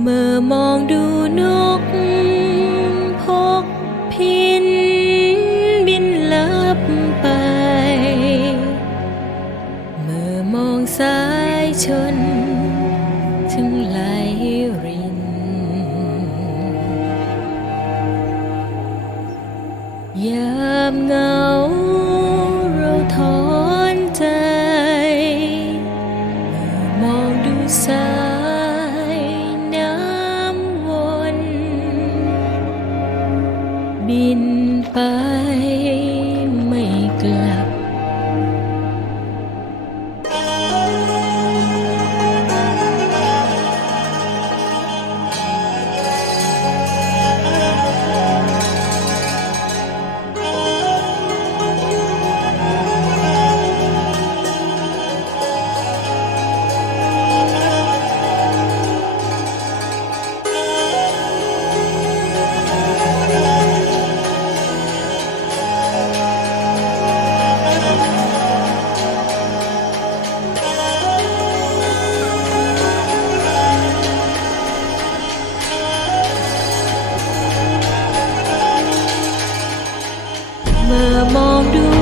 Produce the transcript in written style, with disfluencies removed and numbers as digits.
เมื่อมองดูนกพกพินบินลับไปเมื่อมองสายชนถึงไหลรินยามเหงาเราถอนใจเมื่อมองดูสายน้ำวนบินไปไม่กลับเมื่อมองดู